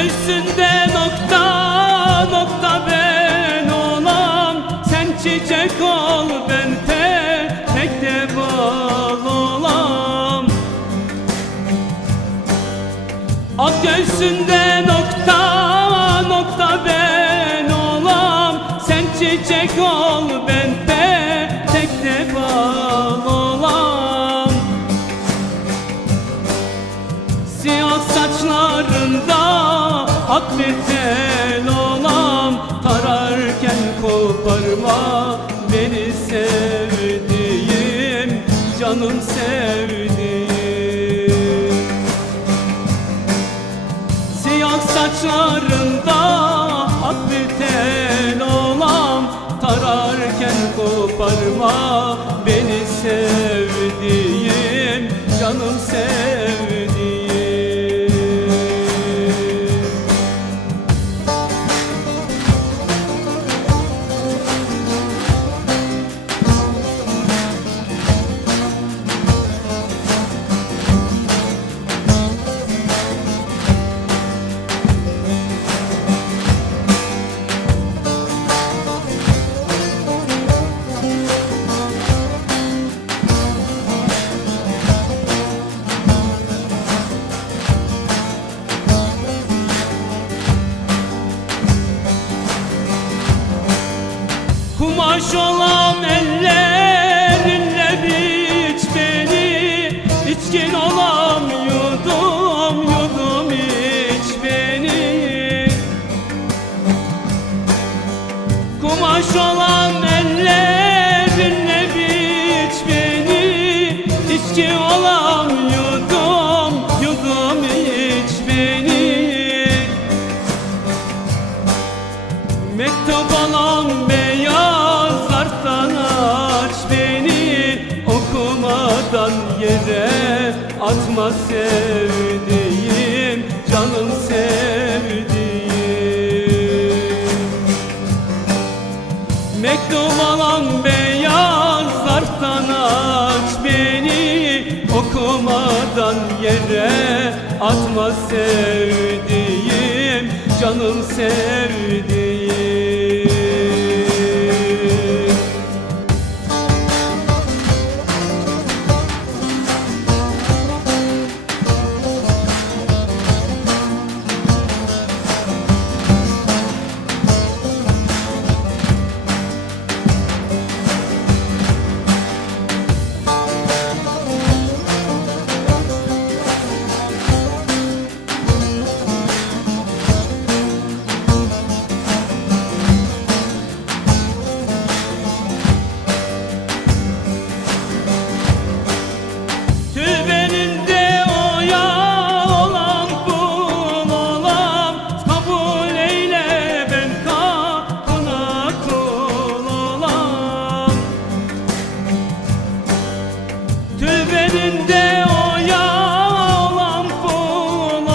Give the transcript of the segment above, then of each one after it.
göğsünde nokta nokta ben olam. Sen çiçek ol ben petekte bal olam. Ak göğsünde nokta nokta ben olam. Sen çiçek ol ben petekte bal olam tel olam Tararken koparma. Beni sevdiğim Canım sevdiğim. Siyah saçlarında tel olam Tararken koparma. Beni sevdiğim Kumaş olan ellerinle atma sevdiğim Canım sevdiğim. Mektup alan beyaz harftan aç beni Okumadan yere atma sevdiğim Canım sevdiğim Tülbeninde oya olan kul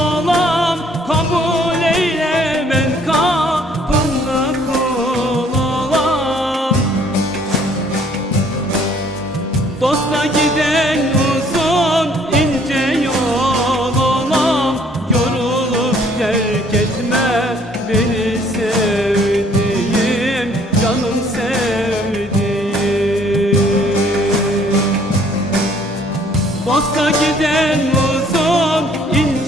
ben kapına kul olam Dosta giden uzun ince yol olam Yorulup terk etme beni Dosta giden uzun insan